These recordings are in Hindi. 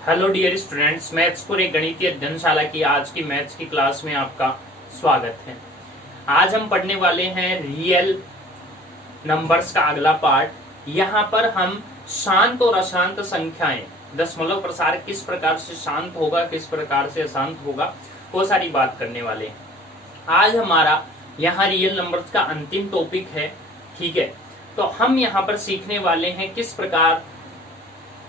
Hello dear students, maths for एक गणितीय अध्ययनशाला की आज की मैथ्स की क्लास में आपका स्वागत है। आज हम पढ़ने वाले हैं रियल नंबर्स का अगला पार्ट। यहाँ पर हम शांत और अशांत संख्याएं, दशमलव प्रसार किस प्रकार से शांत होगा, किस प्रकार से अशांत होगा, वो सारी बात करने वाले हैं। आज हमारा यहाँ रियल नंबर्स का अंतिम टॉपिक है। ठीक है, तो हम यहाँ पर सीखने वाले हैं किस प्रकार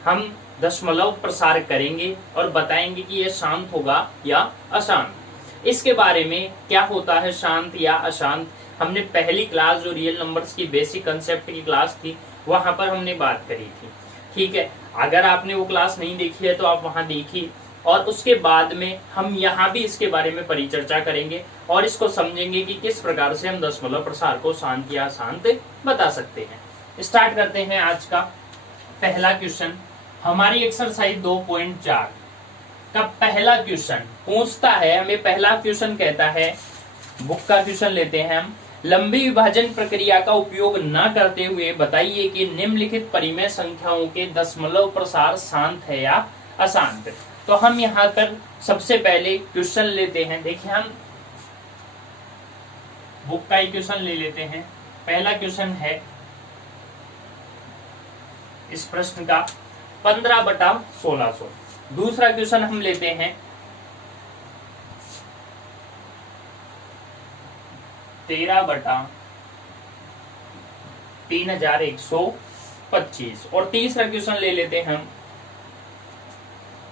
हम दशमलव प्रसार करेंगे और बताएंगे कि यह शांत होगा या अशांत। इसके बारे में क्या होता है शांत या अशांत, हमने पहली क्लास जो रियल नंबर्स की बेसिक कंसेप्ट की क्लास थी वहां पर हमने बात करी थी। ठीक है, अगर आपने वो क्लास नहीं देखी है तो आप वहां देखिए, और उसके बाद में हम यहाँ भी इसके बारे में परिचर्चा करेंगे और इसको समझेंगे कि किस प्रकार से हम दशमलव प्रसार को शांत या अशांत बता सकते हैं। स्टार्ट करते हैं आज का पहला क्वेश्चन। हमारी एक्सरसाइज 2.4 का पहला क्वेश्चन पूछता है, हमें पहला क्वेश्चन कहता है, बुक का क्वेश्चन लेते हैं हम। लंबी विभाजन प्रक्रिया का उपयोग न करते हुए बताइए कि निम्नलिखित परिमेय संख्याओं के दशमलव प्रसार शांत है या अशांत। तो हम यहाँ पर सबसे पहले क्वेश्चन लेते हैं। देखिए, हम बुक का ही क्वेश्चन ले लेते हैं। पहला क्वेश्चन है इस प्रश्न का 15/1600। दूसरा क्वेश्चन हम लेते हैं 13/3125। और तीसरा क्वेश्चन ले लेते हैं हम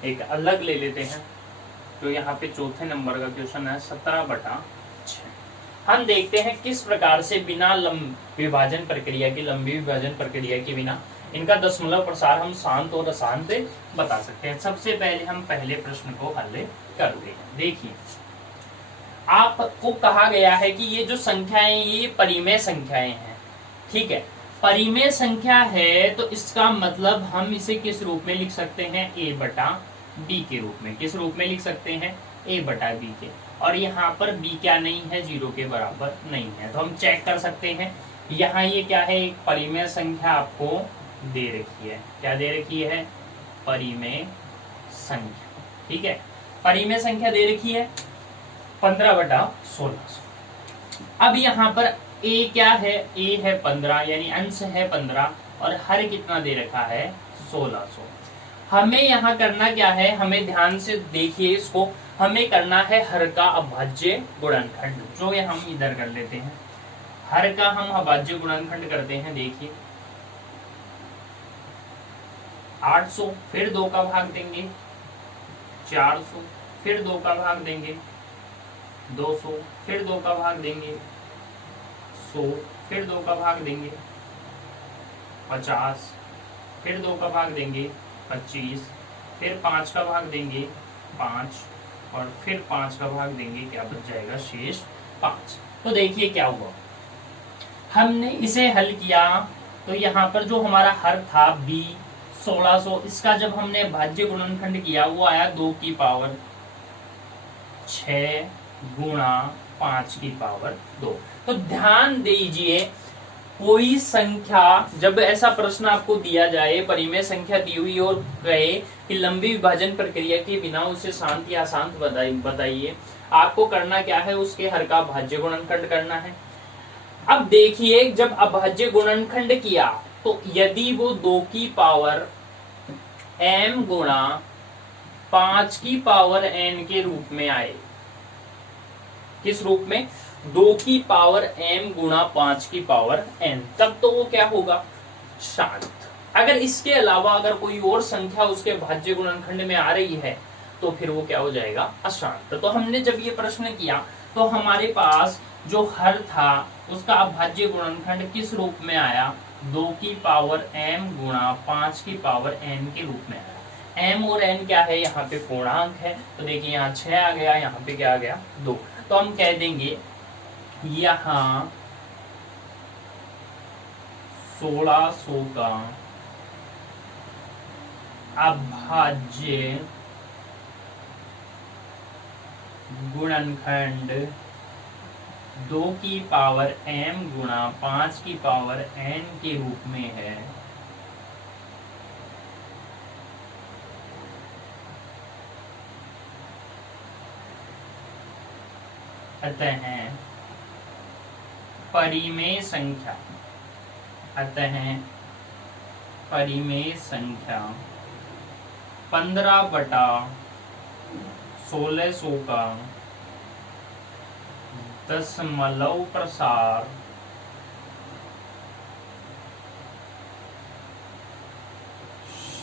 एक अलग ले लेते हैं, जो यहाँ पे चौथे नंबर का क्वेश्चन है 17/6। हम देखते हैं किस प्रकार से बिना लंबी विभाजन प्रक्रिया के बिना इनका दशमलव प्रसार हम शांत और अशांत बता सकते हैं। सबसे पहले हम पहले प्रश्न को हल करते हैं। देखिए, आपको कहा गया है कि ये जो संख्याएं ये परिमेय संख्याएं हैं। ठीक है, परिमेय संख्या है तो इसका मतलब हम इसे किस रूप में लिख सकते हैं, a/b के रूप में। किस रूप में लिख सकते हैं, a/b के। और यहाँ पर b क्या नहीं है, 0 के बराबर नहीं है। तो हम चेक कर सकते हैं, यहाँ ये क्या है, एक परिमेय संख्या आपको दे रखी है। क्या दे रखी है, परिमेय संख्या। ठीक है, परिमेय संख्या दे रखी है 15/1600। अब यहाँ पर a क्या है, a है 15, यानी अंश है 15, और हर कितना दे रखा है, 1600। हमें यहाँ करना क्या है, हमें ध्यान से देखिए इसको, हमें करना है हर का अभाज्य गुणनखंड, जो ये हम इधर कर लेते हैं। हर का हम अभाज्य गुणनखंड करते हैं। देखिए 800, फिर 2 का भाग देंगे, 400, फिर 2 का भाग देंगे, 200, फिर 2 का भाग देंगे, 100, फिर 2 का भाग देंगे, 50, फिर 2 का भाग देंगे, 25, फिर 5 का भाग देंगे, 5, और फिर 5 का भाग देंगे, क्या बच जाएगा, शेष 5। तो देखिए क्या हुआ, हमने इसे हल किया तो यहाँ पर जो हमारा हर था b 1600, इसका जब हमने भाज्य गुणनखंड किया वो आया 2 की पावर 6 गुणा 5 की पावर 2। तो ध्यान दीजिए, कोई संख्या जब ऐसा प्रश्न आपको दिया जाए, परिमेय संख्या दी हुई और कहे कि लंबी विभाजन प्रक्रिया के बिना उसे शांत या अशांत बताइए, आपको करना क्या है, उसके हर का भाज्य गुणनखंड करना है। अब देखिए, जब अभाज्य गुणनखंड किया तो यदि वो 2 की पावर m गुणा 5 की पावर n के रूप में आए, किस रूप में, 2 की पावर m गुणा 5 की पावर n, तब तो वो क्या होगा, शांत। अगर इसके अलावा अगर कोई और संख्या उसके भाज्य गुणनखंड में आ रही है तो फिर वो क्या हो जाएगा, अशांत। तो हमने जब ये प्रश्न किया तो हमारे पास जो हर था उसका अभाज्य गुणनखंड किस रूप में आया, 2 की पावर m गुणा 5 की पावर n के रूप में आया। m और n क्या है, यहाँ पे पूर्णांक है, तो देखिए यहाँ 6 आ गया, यहाँ पे क्या आ गया, 2। तो हम कह देंगे यहाँ 1600 का अभाज्य गुणनखंड 2 की पावर m गुणा 5 की पावर n के रूप में है। अतः परिमेय संख्या, अतः परिमेय संख्या 15/1600 का दशमलव प्रसार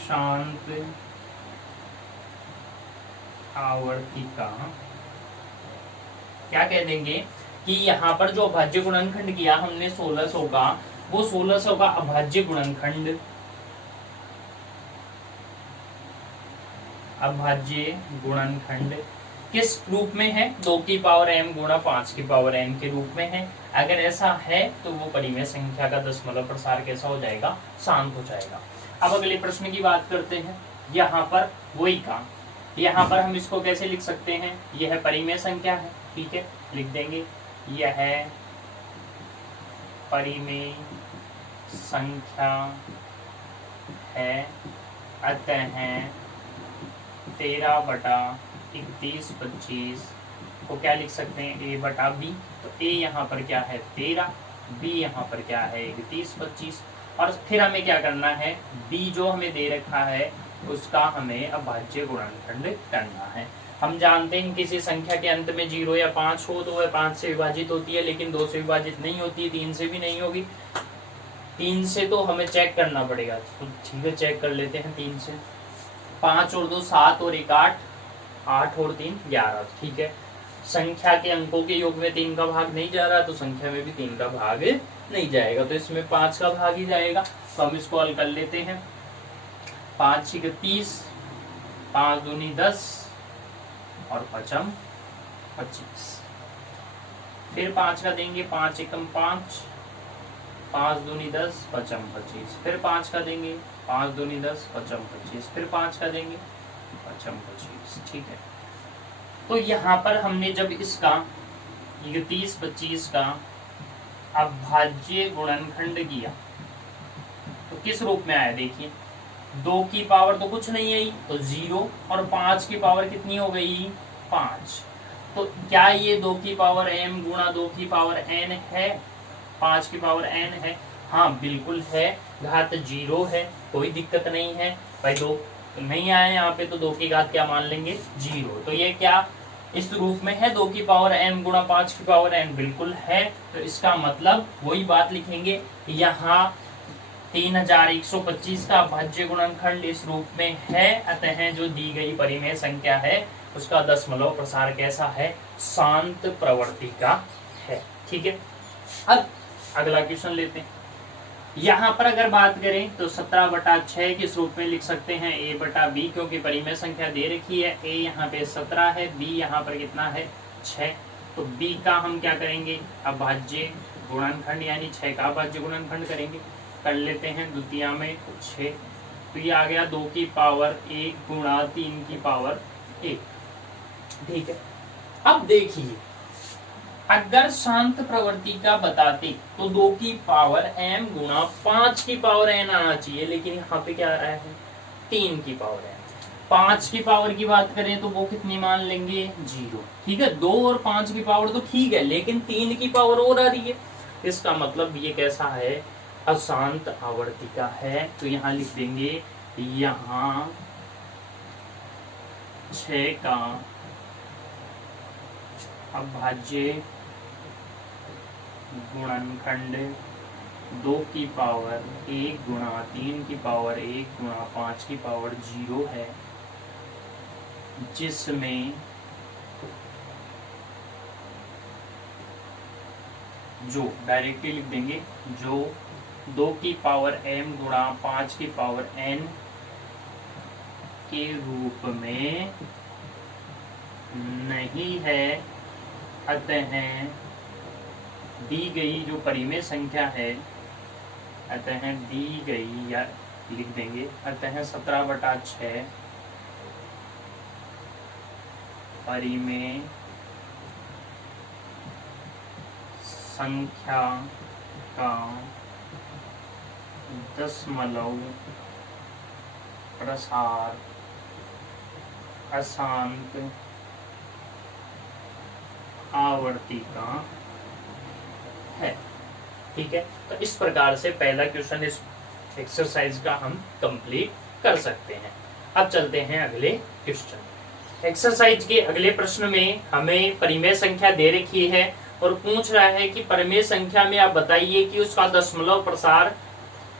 शांत आवर्तिका, क्या कह देंगे कि यहाँ पर जो अभाज्य गुणनखंड किया हमने 1600 का, वो 1600 का अभाज्य गुणनखंड, अभाज्य गुणनखंड किस रूप में है? 2 की पावर m गुणा 5 की पावर n के रूप में है। अगर ऐसा है तो वो परिमेय संख्या का दशमलव प्रसार कैसा हो जाएगा? शांत हो जाएगा। अब अगले प्रश्न की बात करते हैं। यहाँ पर वही काम, यहाँ पर हम इसको कैसे लिख सकते हैं? यह परिमेय संख्या है, ठीक है, लिख देंगे यह परिमेय संख्या है, अतः 13/31/25 को क्या लिख सकते हैं? a/b। तो a यहाँ पर क्या है? 13, b यहाँ पर क्या है? 31/25। और फिर हमें क्या करना है? b जो हमें दे रखा है उसका हमें अभाज्य गुणनखंड करना है। हम जानते हैं किसी संख्या के अंत में 0 या 5 हो तो वह 5 से विभाजित होती है, लेकिन 2 से विभाजित नहीं होती, 3 से भी नहीं होगी। 3 से तो हमें चेक करना पड़ेगा, तो ठीक है चेक कर लेते हैं। 3 से 5 और 2 7 और 1 8, 8 और 3 11, ठीक है। संख्या के अंकों के योग में 3 का भाग नहीं जा रहा, तो संख्या में भी 3 का भाग नहीं जाएगा, तो इसमें 5 का भाग ही जाएगा। तो हम इसको हल कर लेते हैं। 5 6 30, 5 दूनी 10 और 5 25। फिर 5 का देंगे, 5 एकम 5, 5 दूनी 10, 5 25। फिर 5 का देंगे, 5 दूनी 10, 5 25। फिर 5 का देंगे, 5 25, ठीक है। तो यहाँ पर हमने जब इसका 31/25 का अभाज्य गुणनखंड किया तो किस रूप में आया? देखिए 2 की पावर तो कुछ नहीं आई, तो 0, और 5 की पावर कितनी हो गई? 5। तो क्या ये 2 की पावर m गुणा 2 की पावर n है? 5 की पावर n है? हाँ बिल्कुल है। घात 0 है, कोई दिक्कत नहीं है भाई। 2 नहीं आया यहाँ पे तो 2 की घात क्या मान लेंगे? 0। तो ये क्या इस रूप में है? 2 की पावर m गुणा 5 की पावर n बिल्कुल है। तो इसका मतलब वही बात लिखेंगे, यहाँ 3125 का अभाज्य गुणनखंड इस रूप में है, अतः जो दी गई परिमेय संख्या है उसका दशमलव प्रसार कैसा है? शांत प्रवृत्ति का है, ठीक है। अब अगला क्वेश्चन लेते हैं। यहाँ पर अगर बात करें तो 17/6 किस रूप में लिख सकते हैं? a/b, क्योंकि परिमेय संख्या दे रखी है। a यहाँ पे 17 है, b यहाँ पर कितना है? 6। तो b का हम क्या करेंगे? अभाज्य गुणनखंड, यानी 6 का अभाज्य गुणनखंड करेंगे। कर लेते हैं। द्वितीया में 6, तो ये आ गया 2 की पावर 1 गुणा 3 की पावर 1, ठीक है। अब देखिए अगर शांत प्रवृत्ति का बताते तो 2 की पावर m गुणा 5 की पावर n आना चाहिए, लेकिन यहाँ पे क्या आ रहा है? 3 की पावर n। 5 की पावर की बात करें तो वो कितनी मान लेंगे? 0, ठीक है। 2 और 5 की पावर तो ठीक है, लेकिन 3 की पावर और आ रही है। इसका मतलब ये कैसा है? अशांत आवर्तिका है। तो यहाँ लिख देंगे, यहाँ 6 का अभाज्य गुणनखंड 2 की पावर 1 गुणा 3 की पावर 1 गुणा 5 की पावर 0 है, जिसमें जो डायरेक्टली लिख देंगे, जो 2 की पावर m गुणा 5 की पावर n के रूप में नहीं है, अतः दी गई जो परिमेय संख्या है, अतः दी गई, या लिख देंगे अतः 17/6 परिमेय संख्या का दशमलव प्रसार अशांत आवर्तिका है। ठीक है, तो इस प्रकार से पहला क्वेश्चन इस एक्सरसाइज का हम कंप्लीट कर सकते हैं। अब चलते हैं अगले क्वेश्चन। एक्सरसाइज के अगले प्रश्न में हमें परिमेय संख्या दे रखी है और पूछ रहा है कि परिमेय संख्या में आप बताइए कि उसका दशमलव प्रसार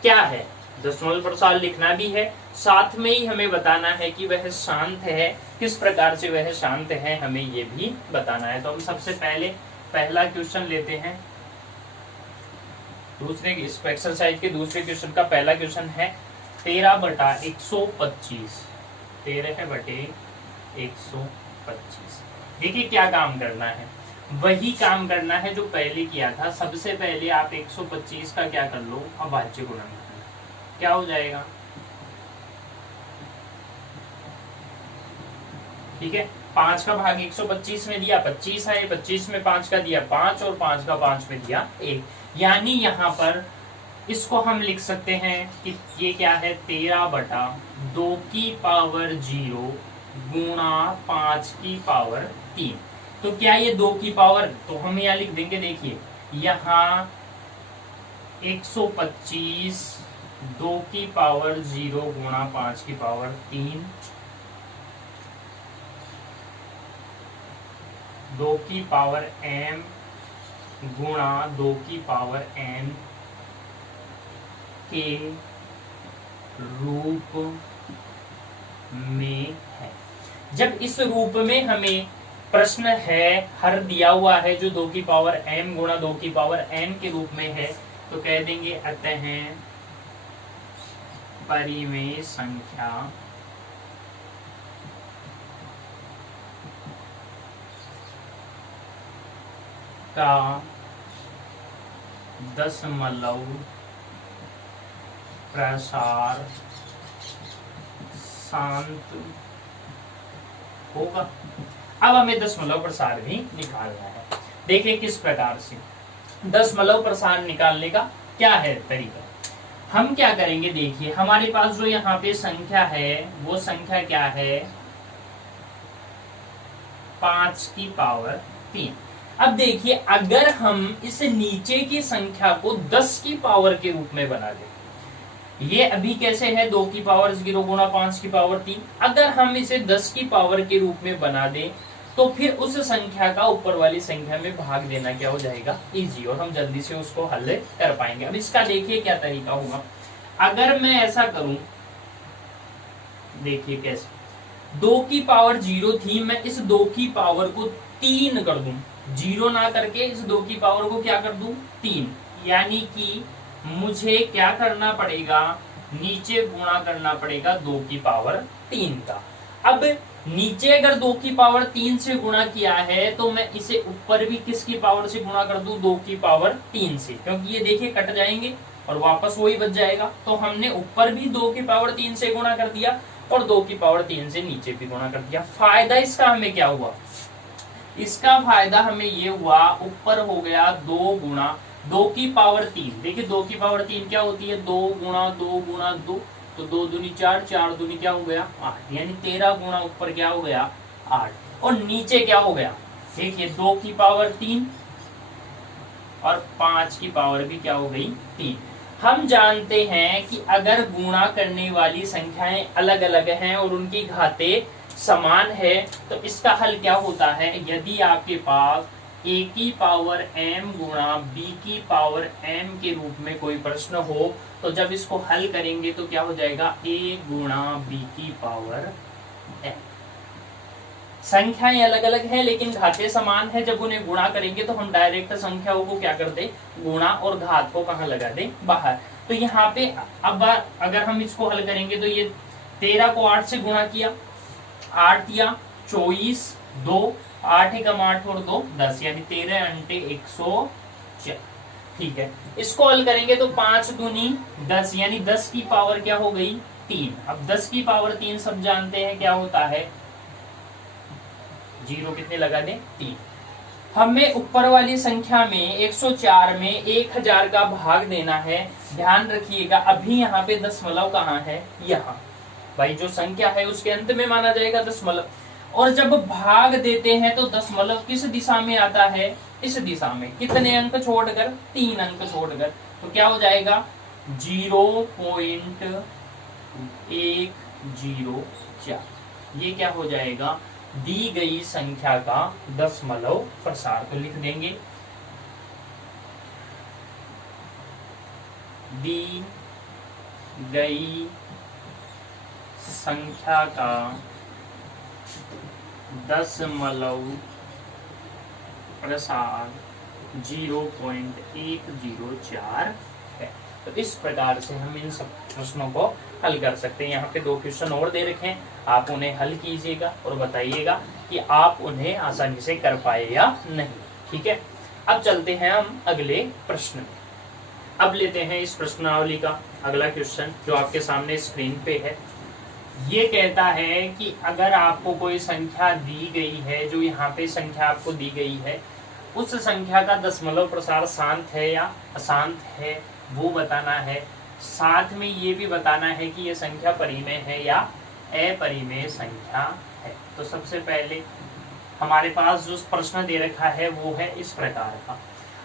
क्या है। दशमलव प्रसार लिखना भी है, साथ में ही हमें बताना है कि वह शांत है, किस प्रकार से वह शांत है हमें ये भी बताना है। तो हम सबसे पहले पहला क्वेश्चन लेते हैं। दूसरे इस एक्सरसाइज के दूसरे क्वेश्चन का पहला क्वेश्चन है 13/125। 13/125। देखिए क्या काम करना है, वही काम करना है जो पहले किया था। सबसे पहले आप 125 का क्या कर लो, अभाज्य गुणन कर लो। क्या हो जाएगा, ठीक है, 5 का भाग 125 में दिया 25 है, 25 में 5 का दिया 5 और 5 का 5 में दिया 1। यानी यहाँ पर इसको हम लिख सकते हैं कि ये क्या है 13/2⁻0 गुणा 5⁻3। तो क्या ये 2 की पावर, तो हम यहाँ लिख देंगे, देखिए यहाँ 125 2⁻0 गुणा 5⁻3 2⁻m गुणा 2⁻n के रूप में है। जब इस रूप में हमें प्रश्न है, हर दिया हुआ है जो 2⁻m गुणा 2⁻n के रूप में है, तो कह देंगे अतः परिमेय संख्या का दशमलव प्रसार शांत होगा। अब हमें दशमलव प्रसार भी निकालना है। देखिए किस प्रकार से दशमलव प्रसार निकालने का क्या है तरीका। हम क्या करेंगे, देखिए हमारे पास जो यहाँ पे संख्या है वो संख्या क्या है 5⁻3। अब देखिए अगर हम इस नीचे की संख्या को 10 की पावर के रूप में बना दें, ये अभी कैसे है 2⁻0 गुणा 5⁻3। अगर हम इसे 10 की पावर के रूप में बना दें तो फिर उस संख्या का ऊपर वाली संख्या में भाग देना क्या हो जाएगा, इजी, और हम जल्दी से उसको हल कर पाएंगे। अब इसका देखिए क्या तरीका होगा। अगर मैं ऐसा करूं, देखिए कैसे 2⁻0 थी, मैं इस 2 की पावर को 3 कर दूं, 0 ना करके इस 2 की पावर को क्या कर दूं 3। यानी कि मुझे क्या करना पड़ेगा, नीचे गुणा करना पड़ेगा 2⁻3 का। अब नीचे अगर 2⁻3 से गुणा किया है तो मैं इसे ऊपर भी किसकी पावर से गुणा कर दूं 2⁻3 से, क्योंकि ये देखिए कट जाएंगे और वापस वही बच जाएगा। तो हमने ऊपर भी 2⁻3 से गुणा कर दिया और 2⁻3 से नीचे भी गुणा कर दिया। फायदा इसका हमें क्या हुआ, इसका फायदा हमें ये हुआ, ऊपर हो गया 2 गुणा 2⁻3। देखिए 2⁻3 क्या होती है 2 गुणा 2 गुणा 2, तो 2 दूनी 4, 4 दूनी क्या हो गया 8, यानी 13 गुणा ऊपर क्या हो गया 8, और नीचे क्या हो गया, देखिए 2⁻3 और 5 की पावर भी क्या हो गई 3। हम जानते हैं कि अगर गुणा करने वाली संख्याएं अलग अलग हैं और उनकी घातें समान है तो इसका हल क्या होता है, यदि आपके पास a की पावर m गुणा b की पावर m के रूप में कोई प्रश्न हो तो जब इसको हल करेंगे तो क्या हो जाएगा a गुणा b की पावर m। संख्याएं अलग अलग है लेकिन घातें समान है, जब उन्हें गुणा करेंगे तो हम डायरेक्ट संख्याओं को क्या कर दे, गुणा, और घात को कहाँ लगा दे, बाहर। तो यहाँ पे अब अगर हम इसको हल करेंगे तो ये 13 को 8 से गुणा किया, 8 या 24, 2, 8 एकम 8 और 2 10, यानी 13 अंटे 104। ठीक है, इसको हल करेंगे तो 5 दूनी 10, यानी 10 की पावर क्या हो गई 3। अब 10 की पावर 3 सब जानते हैं क्या होता है, 0 कितने लगा दें 3। हमें ऊपर वाली संख्या में 104 में 1000 का भाग देना है। ध्यान रखिएगा अभी यहाँ पे दशमलव कहाँ है, यहाँ भाई जो संख्या है उसके अंत में माना जाएगा दशमलव। और जब भाग देते हैं तो दशमलव किस दिशा में आता है, इस दिशा में। कितने अंक छोड़कर, 3 अंक छोड़कर। तो क्या हो जाएगा 0.104। ये क्या हो जाएगा, दी गई संख्या का दशमलव प्रसार। तो लिख देंगे दी गई संख्या का दशमलव प्रसार 0.104 है। तो इस प्रकार से हम इन सब प्रश्नों को हल कर सकते हैं। यहाँ पे 2 क्वेश्चन और दे रखे हैं, आप उन्हें हल कीजिएगा और बताइएगा कि आप उन्हें आसानी से कर पाए या नहीं। ठीक है, अब चलते हैं हम अगले प्रश्न में। अब लेते हैं इस प्रश्नावली का अगला क्वेश्चन जो आपके सामने स्क्रीन पे है। ये कहता है कि अगर आपको कोई संख्या दी गई है, जो यहाँ पे संख्या आपको दी गई है, उस संख्या का दशमलव प्रसार शांत है या अशांत है वो बताना है। साथ में ये भी बताना है कि ये संख्या परिमेय है या अपरिमेय संख्या है। तो सबसे पहले हमारे पास जो प्रश्न दे रखा है वो है इस प्रकार का।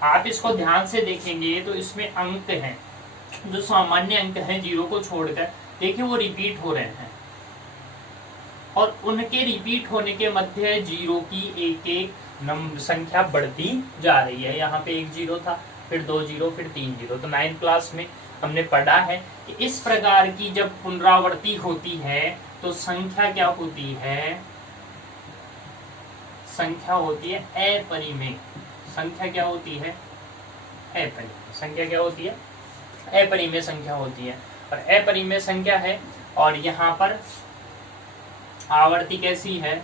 आप इसको ध्यान से देखेंगे तो इसमें अंक हैं, जो सामान्य अंक हैं 0 को छोड़कर, देखिए वो रिपीट हो रहे हैं और उनके रिपीट होने के मध्य 0 की एक एक संख्या बढ़ती जा रही है। यहाँ पे 1 0 था, फिर 2 0, फिर 3 0। तो 9th क्लास में हमने पढ़ा है कि इस प्रकार की जब पुनरावृत्ति होती है तो संख्या क्या होती है, संख्या होती है अपरिमेय। संख्या क्या होती है, अपरिमेय। संख्या क्या होती है, अपरिमेय संख्या होती है। और अपरिमेय संख्या है और यहाँ पर आवर्ती कैसी है,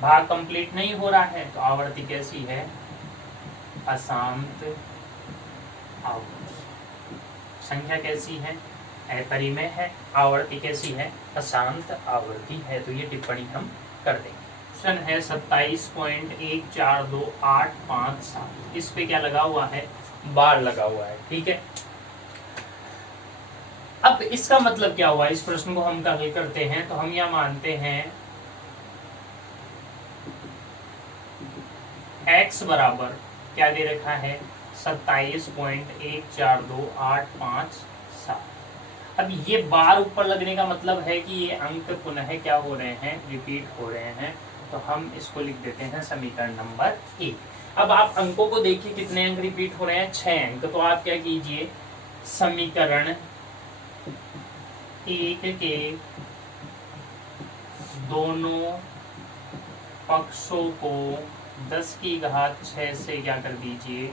भाग कंप्लीट नहीं हो रहा है तो आवर्ती कैसी है, अशांत आवर्ती। संख्या कैसी है, अपरिमेय है, आवर्ती कैसी है, अशांत आवर्ती है। तो ये टिप्पणी हम कर देंगे। क्वेश्चन है 27.142857। इस पे क्या लगा हुआ है, बार लगा हुआ है। ठीक है, अब इसका मतलब क्या हुआ, इस प्रश्न को हम हल करते हैं तो हम यह मानते हैं x बराबर क्या दे रखा है 27.142857। अब ये बार ऊपर लगने का मतलब है कि ये अंक पुनः क्या हो रहे हैं, रिपीट हो रहे हैं। तो हम इसको लिख देते हैं समीकरण नंबर 1। अब आप अंकों को देखिए कितने अंक रिपीट हो रहे हैं, 6 अंक। तो आप क्या कीजिए, समीकरण 1 के दोनों पक्षों को 10 की घात 6 से क्या कर दीजिए,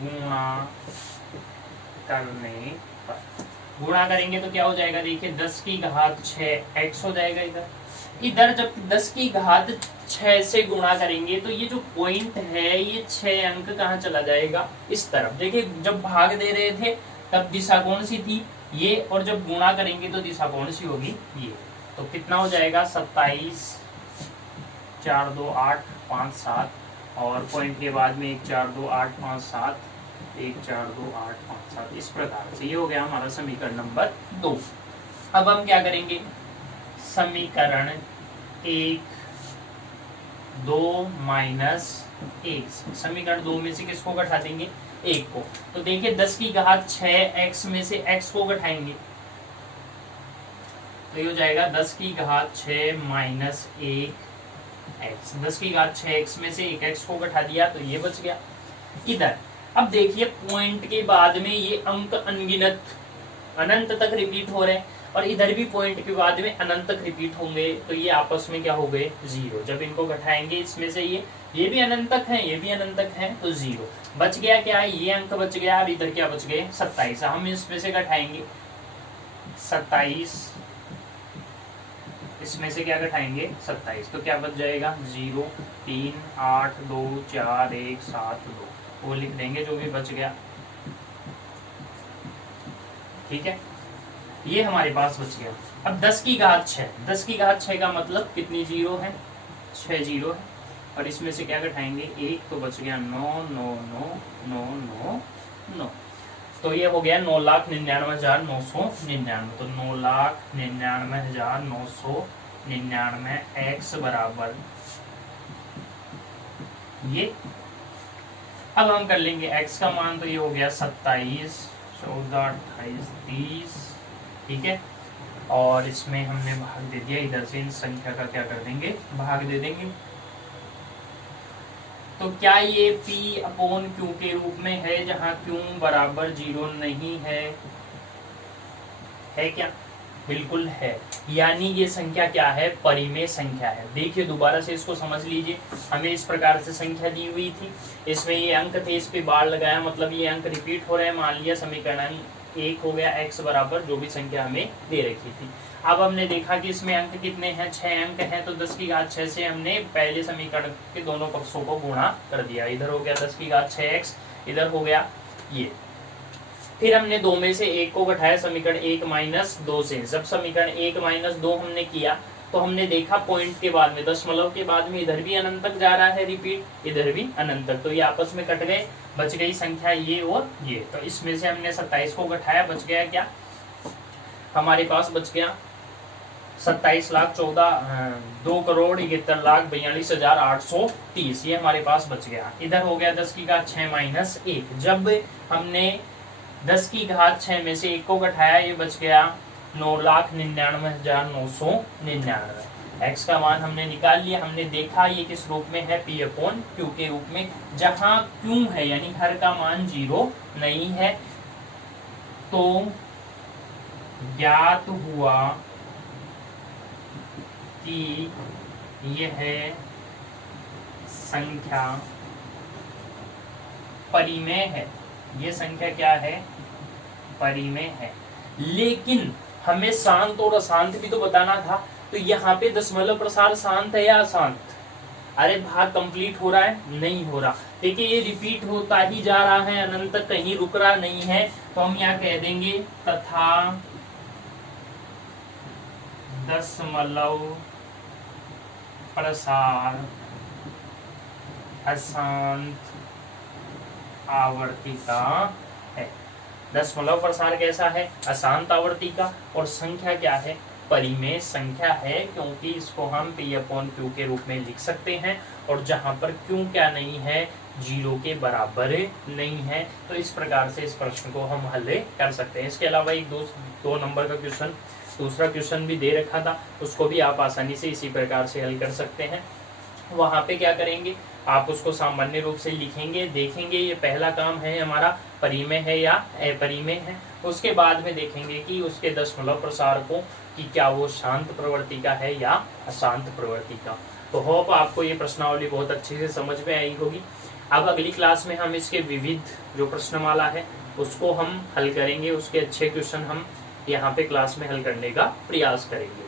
गुणा करने पर। गुणा करेंगे तो क्या हो जाएगा, देखिए 10 की घात 6 x हो जाएगा। इधर जब 10 की घात 6 से गुणा करेंगे तो ये जो पॉइंट है ये 6 अंक कहाँ चला जाएगा, इस तरफ। देखिए जब भाग दे रहे थे तब दिशा कौन सी थी, ये, और जब गुणा करेंगे तो दिशा कौन सी होगी, ये। तो कितना हो जाएगा 27.42857 और पॉइंट के बाद में 142857, 142857। इस प्रकार से ये हो गया हमारा समीकरण नंबर 2। अब हम क्या करेंगे, समीकरण 1 2 माइनस 1, समीकरण 2 में से किसको घटा देंगे, 1 को। तो देखिए 10 की घात 6x में से x को घटाएंगे तो ये हो जाएगा 10 की घात 6 माइनस 1x। 10 की घात 6x में से 1x को घटा दिया तो ये बच गया इधर। अब देखिए पॉइंट के बाद में ये अंक अनगिनत अनंत तक रिपीट हो रहे हैं और इधर भी पॉइंट के बाद में अनंत तक रिपीट होंगे। तो ये आपस में क्या हो गए, 0। जब इनको घटाएंगे इसमें से ये भी अनंतक है, ये भी अनंतक है, तो 0 बच गया। क्या है, ये अंक बच गया और इधर क्या बच गए, 27। हम इसमें से घटाएंगे 27, इसमें से क्या घटाएंगे 27, तो क्या बच जाएगा 0 3 8 2 4 1 7 2, वो लिख देंगे जो भी बच गया। ठीक है, ये हमारे पास बच गया। अब 10 की घात 6, 10 की घात 6 का मतलब कितनी 0 है, 6 0 है और इसमें से क्या घटाएंगे 1, तो बच गया 9 9 9 9 9 9। तो ये हो गया 9,99,999। तो 9,99,999 99 x बराबर ये। अब हम कर लेंगे x का मान, तो ये हो गया 27, 14, 28, 30, ठीक है। और इसमें हमने भाग दे दिया, इधर से इन संख्या का क्या कर देंगे, भाग दे देंगे। तो क्या ये P अपॉन Q के रूप में है, जहां Q बराबर 0 नहीं है क्या? बिल्कुल है। यानी ये संख्या क्या है, परिमेय संख्या है। देखिए दोबारा से इसको समझ लीजिए, हमें इस प्रकार से संख्या दी हुई थी, इसमें ये अंक थे, इस पे बार लगाया, मतलब ये अंक रिपीट हो रहे हैं। मान लिया समीकरण 1 हो गया, x बराबर जो भी संख्या हमें दे रखी थी। अब हमने देखा कि इसमें अंक कितने हैं, 6 अंक हैं, तो 10 की घात 6 से हमने पहले समीकरण के दोनों पक्षों को गुणा कर दिया। इधर हो गया 10 की घात 6x, इधर हो गया ये। फिर हमने दो में से एक को घटाया समीकरण 1 माइनस 2 से। जब समीकरण 1 माइनस 2 हमने किया तो हमने देखा पॉइंट के बाद में, दशमलव के बाद में इधर भी अनंत तक जा रहा है रिपीट, इधर भी अनंत तक, तो ये आपस में कट गए, बच गई संख्या ये और ये। तो इसमें से हमने 27 को घटाया, बच गया क्या, हमारे पास बच गया 27,14,2,71,42,830, ये हमारे पास बच गया। इधर हो गया 10 की घात 6 माइनस 1। जब हमने 10 की घात 6 में से 1 को घटाया, ये बच गया 9,99,999। x का मान हमने निकाल लिया। हमने देखा ये किस रूप में है, P अपॉन Q के रूप में, जहां Q है यानी हर का मान 0 नहीं है। तो ज्ञात हुआ कि यह संख्या परिमेय है। ये संख्या क्या है, परिमेय है। लेकिन हमें शांत और अशांत भी तो बताना था, तो यहाँ पे दशमलव प्रसार शांत है या अशांत? अरे भाग कंप्लीट हो रहा है, नहीं हो रहा। देखिए ये रिपीट होता ही जा रहा है, अनंत तक कहीं रुक रहा नहीं है। तो हम यहाँ कह देंगे तथा दशमलव प्रसार अशांत आवर्ती का है। दशमलव प्रसार कैसा है, अशांत आवर्ती का। और संख्या क्या है, परिमेय संख्या है, क्योंकि इसको हम P अपॉन Q के रूप में लिख सकते हैं। और जहां पर Q क्या नहीं है, 0 के बराबर नहीं है। तो इस प्रकार से इस प्रश्न को हम हल कर सकते हैं। इसके अलावा एक दो नंबर का क्वेश्चन, दूसरा क्वेश्चन भी दे रखा था, उसको भी आप आसानी से इसी प्रकार से हल कर सकते हैं। वहां पे क्या करेंगे, आप उसको सामान्य रूप से लिखेंगे, देखेंगे ये पहला काम है हमारा, परिमेय है या अपरिमेय है। उसके बाद में देखेंगे कि उसके दशमलव प्रसार को कि क्या वो शांत प्रवृत्ति का है या अशांत प्रवृत्ति का। तो होप आपको ये प्रश्नावली बहुत अच्छे से समझ में आई होगी। अब अगली क्लास में हम इसके विविध जो प्रश्नमाला है उसको हम हल करेंगे, उसके अच्छे क्वेश्चन हम यहाँ पे क्लास में हल करने का प्रयास करेंगे।